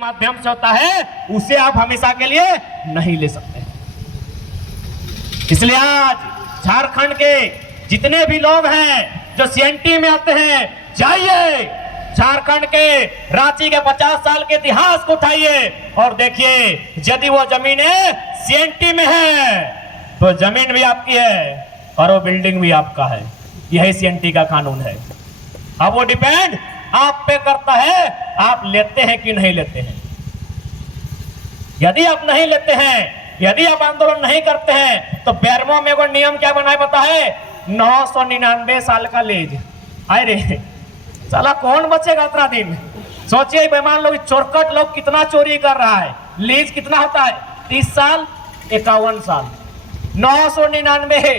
माध्यम से होता है उसे आप हमेशा के लिए नहीं ले सकते। इसलिए आज झारखंड के जितने भी लोग हैं जो सीएनटी में आते हैं, जाइए झारखंड के रांची के 50 साल के इतिहास को उठाइए और देखिए, यदि वो जमीनें सीएनटी में है तो जमीन भी आपकी है और वो बिल्डिंग भी आपका है। यही सीएनटी का कानून है। अब वो डिपेंड आप पे करता है, आप लेते हैं कि नहीं लेते हैं। यदि आप नहीं लेते हैं, यदि आप आंदोलन नहीं करते हैं, तो बेरमो में वो नियम क्या बनाए पता है? 999 साल का लीज। अरे साला कौन बचेगा इतना दिन? सोचिए बेईमान लोग, चोरकट लोग कितना चोरी कर रहा है। लीज कितना होता है? 30 साल, 51 साल, 999।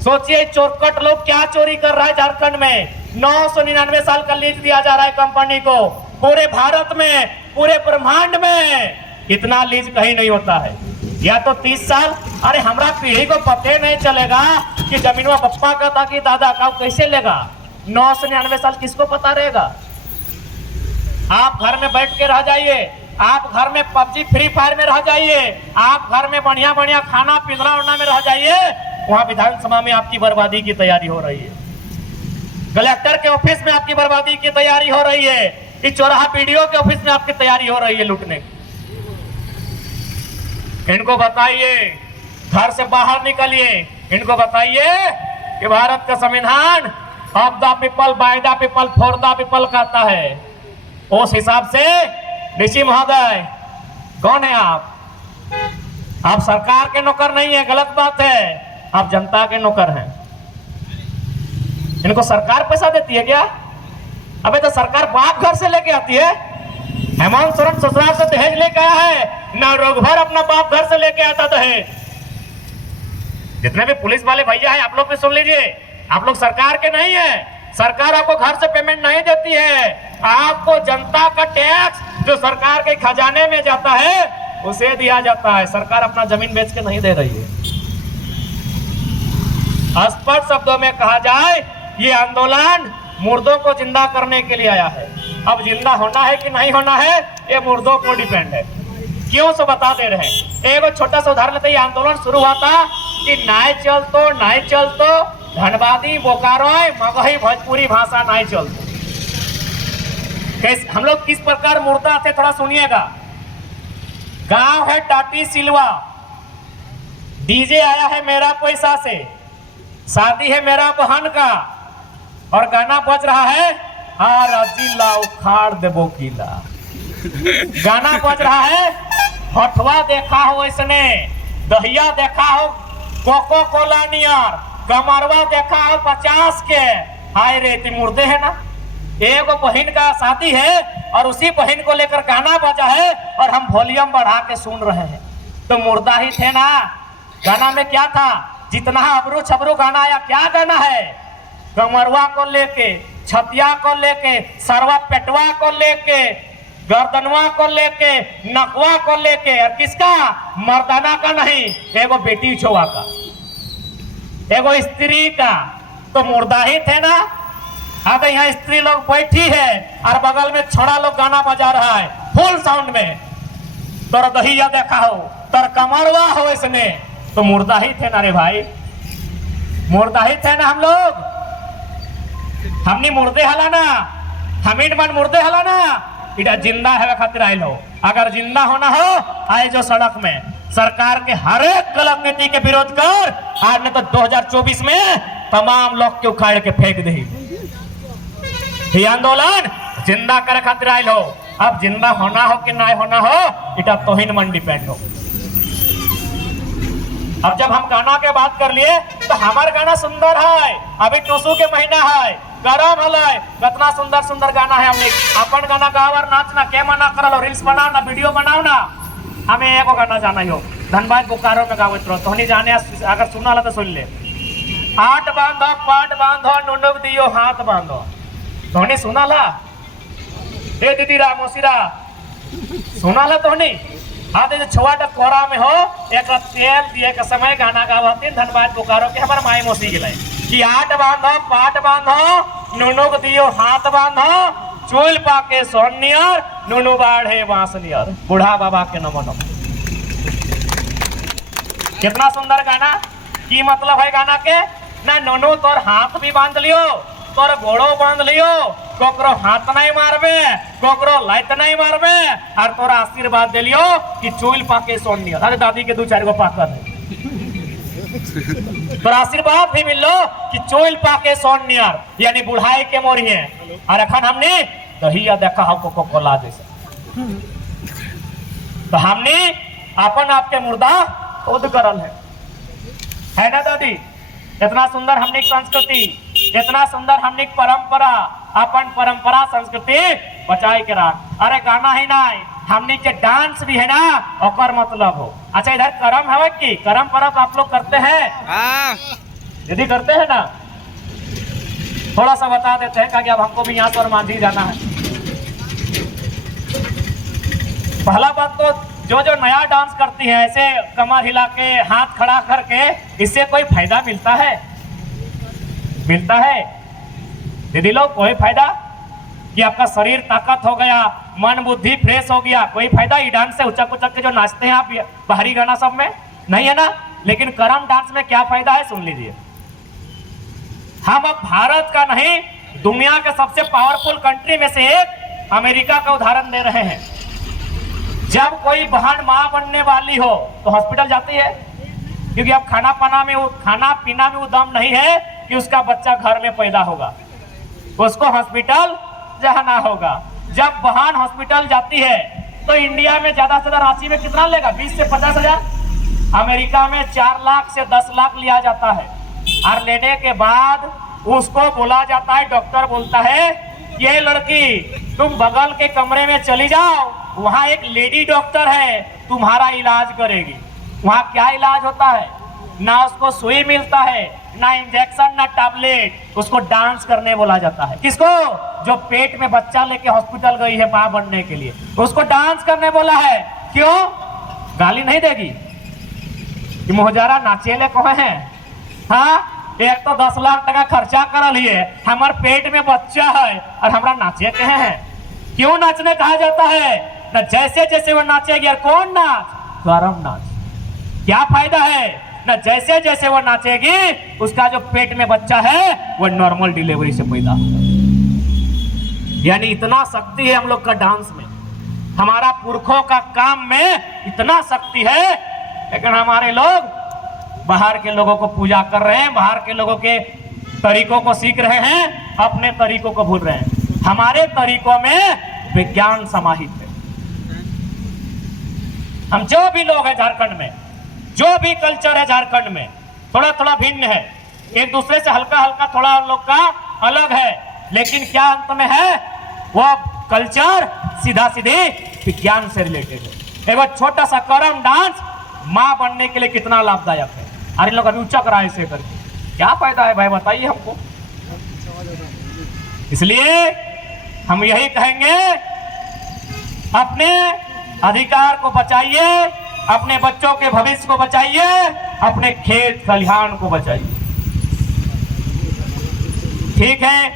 सोचिए चोरकट लोग क्या चोरी कर रहा है झारखंड में। 999 साल का लीज दिया जा रहा है कंपनी को। पूरे भारत में, पूरे ब्रह्मांड में इतना लीज कहीं नहीं होता है। या तो 30 साल। अरे हमारा पीढ़ी को पता नहीं चलेगा कि जमीनवा पप्पा का था कि दादा का, कैसे लेगा? 999 साल किसको पता रहेगा? आप घर में बैठ के रह जाइए, आप घर में पबजी फ्री फायर में रह जाइए, आप घर में बढ़िया बढ़िया खाना पिंजरा उड़ना में रह जाइए, वहां विधानसभा में आपकी बर्बादी की तैयारी हो रही है। कलेक्टर के ऑफिस में आपकी बर्बादी की तैयारी हो रही है। इस चौराहा पीडीओ के ऑफिस में आपकी तैयारी हो रही है लूटने की। इनको बताइए, घर से बाहर निकलिए, इनको बताइए कि भारत का संविधान of the people, by the people, for the people कहता है। उस हिसाब से ऋषि महोदय, कौन है आप? आप सरकार के नौकर नहीं है, गलत बात है। आप जनता के नौकर हैं। इनको सरकार पैसा देती है क्या? अबे तो सरकार बाप घर से लेके आती है। हेमंत सोरेन ससुराल से दहेज लेके आया है ना, रघुवर अपना बाप घर से लेके आता दहेज। जितने भी पुलिस वाले भैया हैं, आप लोग भी सुन लीजिए, आप लोग सरकार के नहीं है। सरकार आपको घर से पेमेंट नहीं देती है। आपको जनता का टैक्स जो सरकार के खजाने में जाता है उसे दिया जाता है। सरकार अपना जमीन बेच के नहीं दे रही है। स्पष्ट शब्दों में कहा जाए, ये आंदोलन मुर्दों को जिंदा करने के लिए आया है। अब जिंदा होना है कि नहीं होना है, ये मुर्दों को डिपेंड है। क्यों से बता दे रहे हैं। एक छोटा सा उदाहरण लेते हैं। ये आंदोलन शुरू हुआ था कि नाय चल तो धनबादी, बोकारो, मगही, भोजपुरी भाषा नहीं चलती। हम लोग किस प्रकार मुर्दा थे, थोड़ा सुनिएगा। गांव है टाटी सिलवा, डीजे आया है मेरा पैसा से, शादी है मेरा बहन का, और गाना बज रहा है हारा जिला उखाड़ देबो किला। गाना बज रहा है, हठवा देखा हो इसने, दहिया देखा हो कोको कोला नियर, कमरवा देखा हो 50 के। हाय रे, ती मुर्दे है ना। एक बहन का शादी है और उसी बहन को लेकर गाना बजा है और हम वॉल्यूम बढ़ा के सुन रहे हैं, तो मुर्दा ही थे ना। गाना में क्या था? जितना अबरू छबरू गाना आया, क्या गाना है? कमरवा को लेके, छतिया को लेके, सरवा पेटवा को लेके, गर्दनवा को लेके, नकवा को लेके, और किसका? मर्दाना का नहीं, एगो बेटी छोवा का, एगो स्त्री का। तो मुर्दा ही थे ना। अब यहाँ स्त्री लोग बैठी है और बगल में छोड़ा लोग गाना बजा रहा है फुल साउंड में। तोर दहिया देखा हो, तोर कमरवा हो इसने, तो मुर्दा ही थे ना रे भाई, मुर्दा ही थे ना हम लोग। हमनी मुर्दे हला ना, हमीन मन मुर्दे हला ना। इधर जिंदा है खातिर आयल हो। अगर जिंदा होना हो, आए जो सड़क में सरकार के हर एक गलत नीति के विरोध कर। आज ने तो 2024 में तमाम लोग के उखाड़ के फेंक दे। ये आंदोलन जिंदा करे खातिर आयल हो। अब जिंदा होना हो कि ना होना हो, इटा तोहिन मन डिपेंड हो। अब जब हम गाना के बात कर लिए, तो हमार गाना सुंदर है। अभी टोसू के महीना है, गरम है, कितना सुंदर सुंदर गाना है। हमने अपन गाना गाओ और नाचना, क्या मना करल, रील्स बनाओ ना, वीडियो बनाओ ना। हमें एगो गाना जाना हो, धनबाद बोकारो में गावे तो नहीं जाने। अगर सुना ला तो सुन ले। आट बांधो, पाट बांधो, नुनुक दियो हाथ बांधो। तो नहीं सुना ला? ए दीदी रा, मोसीरा, सुना ला तो नहीं? हाँ, तो छोटा कोरा में हो, एक तेल दिए के समय गाना गावती धनबाद बोकारो के हमारे माई मौसी के लिए कि आट बांधो, पाट बांधो, नुनुक दियो हाथ बांधो, चूल पाके सोनियर नुनु बाढ़े बांसनियर। बूढ़ा बाबा के नमो नमो। कितना सुंदर गाना। की मतलब है गाना के ना नुनु तोर हाथ भी बांध लियो, तोर घोड़ो बांध लियो, कोकरो हाथ नहीं मारबे, कोकरो लाइत नहीं मारबे, और तोरा आशीर्वाद दे लियो कि चूल पाके सोनियर। अरे दादी के 2-4 गो पाकर है तो आशीर्वाद भी मिल लो कि चोल पाके सोनियर, यानी बुढ़ाई के मोरिए। और अखन हमने दहिया देखा हो कोको कोला जैसे, तो हमने अपन आपके मुर्दा खुद करल है ना दादी। इतना सुंदर हमने संस्कृति, इतना सुंदर हमने परंपरा, अपन परंपरा संस्कृति बचाए के रख। अरे गाना ही ना हमने के डांस भी है ना, और मतलब हो। अच्छा इधर करम है कि करम परब आप लोग करते हैं? यदि करते हैं ना, थोड़ा सा बता देते हैं, क्योंकि अब हमको भी यहाँ पर मांझी जाना है। पहला बात तो जो जो नया डांस करती है ऐसे कमर हिला के हाथ खड़ा करके, इससे कोई फायदा मिलता है? मिलता है दीदी लोग? कोई फायदा? कि आपका शरीर ताकत हो गया, मन बुद्धि फ्रेश हो गया, कोई फायदा ई डांस से? उचक उचक के जो नाचते हैं आप बाहरी गाना सब में, नहीं है ना। लेकिन करम डांस में क्या फायदा है सुन लीजिए। हम अब भारत का नहीं, दुनिया के सबसे पावरफुल कंट्री में से एक अमेरिका का उदाहरण दे रहे हैं। जब कोई बहन मां बनने वाली हो तो हॉस्पिटल जाती है, क्योंकि अब खाना पीना में वो दम नहीं है कि उसका बच्चा घर में पैदा होगा, उसको हॉस्पिटल जाना होगा। जब बहन हॉस्पिटल जाती है तो इंडिया में ज्यादा से ज्यादा रांची में कितना लेगा? 20 से 50 हजार। अमेरिका में 4 लाख से 10 लाख लिया जाता है, और लेने के बाद उसको बोला जाता है, डॉक्टर बोलता है ये लड़की तुम बगल के कमरे में चली जाओ, वहां एक लेडी डॉक्टर है तुम्हारा इलाज करेगी। वहां क्या इलाज होता है? ना उसको सुई मिलता है, ना इंजेक्शन, ना टैबलेट, उसको डांस करने बोला जाता है। किसको? जो पेट में बच्चा लेके हॉस्पिटल गई है मां बनने के लिए, उसको डांस करने बोला है। क्यों? गाली नहीं देगी कि मोहजारा नाचेले कहे हैं? हाँ, एक तो 10 लाख टका खर्चा कर लिए, हमारे पेट में बच्चा है और हमारा नाचे कहे हैं। क्यों नाचने कहा जाता है? ना जैसे जैसे वो नाचेगी, और कौन नाच? गरम नाच। क्या फायदा है? ना जैसे जैसे वो नाचेगी उसका जो पेट में बच्चा है वो नॉर्मल डिलीवरी से पैदा होगा। यानी इतना शक्ति है हम लोग का डांस में, हमारा पुरखों का काम में इतना शक्ति है। लेकिन हमारे लोग बाहर के लोगों को पूजा कर रहे हैं, बाहर के लोगों के तरीकों को सीख रहे हैं, अपने तरीकों को भूल रहे हैं। हमारे तरीकों में विज्ञान समाहित है। हम जो भी लोग हैं झारखंड में, जो भी कल्चर है झारखंड में, थोड़ा थोड़ा भिन्न है, एक दूसरे से हल्का हल्का थोड़ा हम लोग का अलग है, लेकिन क्या अंत में है? वो कल्चर सीधा सीधे विज्ञान से रिलेटेड है। एक छोटा सा करम डांस मां बनने के लिए कितना लाभदायक है। अरे लोग अभी उचक रहा है इसे करके, क्या फायदा है भाई बताइए हमको। इसलिए हम यही कहेंगे, अपने अधिकार को बचाइए, अपने बच्चों के भविष्य को बचाइए, अपने खेत खलिहान को बचाइए। ठीक है,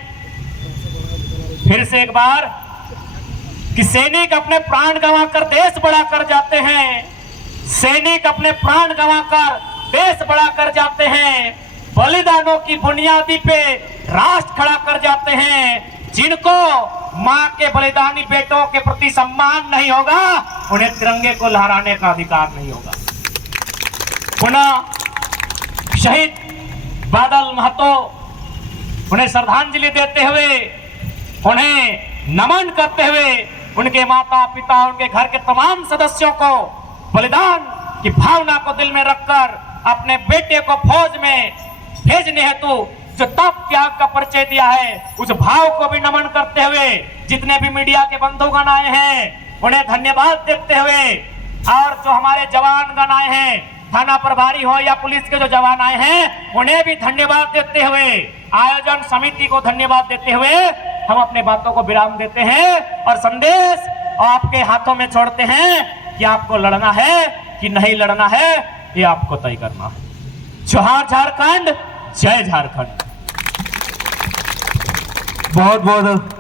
फिर से एक बार कि सैनिक अपने प्राण गंवाकर देश बड़ा कर जाते हैं, सैनिक अपने प्राण गंवाकर देश बड़ा कर जाते हैं, बलिदानों की बुनियादी पे राष्ट्र खड़ा कर जाते हैं। जिनको मां के बलिदानी बेटों के प्रति सम्मान नहीं होगा, उन्हें तिरंगे को लहराने का अधिकार नहीं होगा। पुनः शहीद बादल महतो, उन्हें श्रद्धांजलि देते हुए, उन्हें नमन करते हुए, उनके माता पिता, उनके घर के तमाम सदस्यों को बलिदान की भावना को दिल में रखकर अपने बेटे को फौज में भेजने हेतु जो तप त्याग का परिचय दिया है, उस भाव को भी नमन करते हुए जितने भी मीडिया के बंधुगण आए हैं उन्हें धन्यवाद देते हुए, और जो हमारे जवानगण आए हैं, थाना प्रभारी हो या पुलिस के जो जवान आए हैं, उन्हें भी धन्यवाद देते हुए, आयोजन समिति को धन्यवाद देते हुए हम अपने बातों को विराम देते हैं और संदेश आपके हाथों में छोड़ते हैं कि आपको लड़ना है कि नहीं लड़ना है, ये आपको तय करना है। जोहार झारखंड, जय झारखंड। बहुत बहुत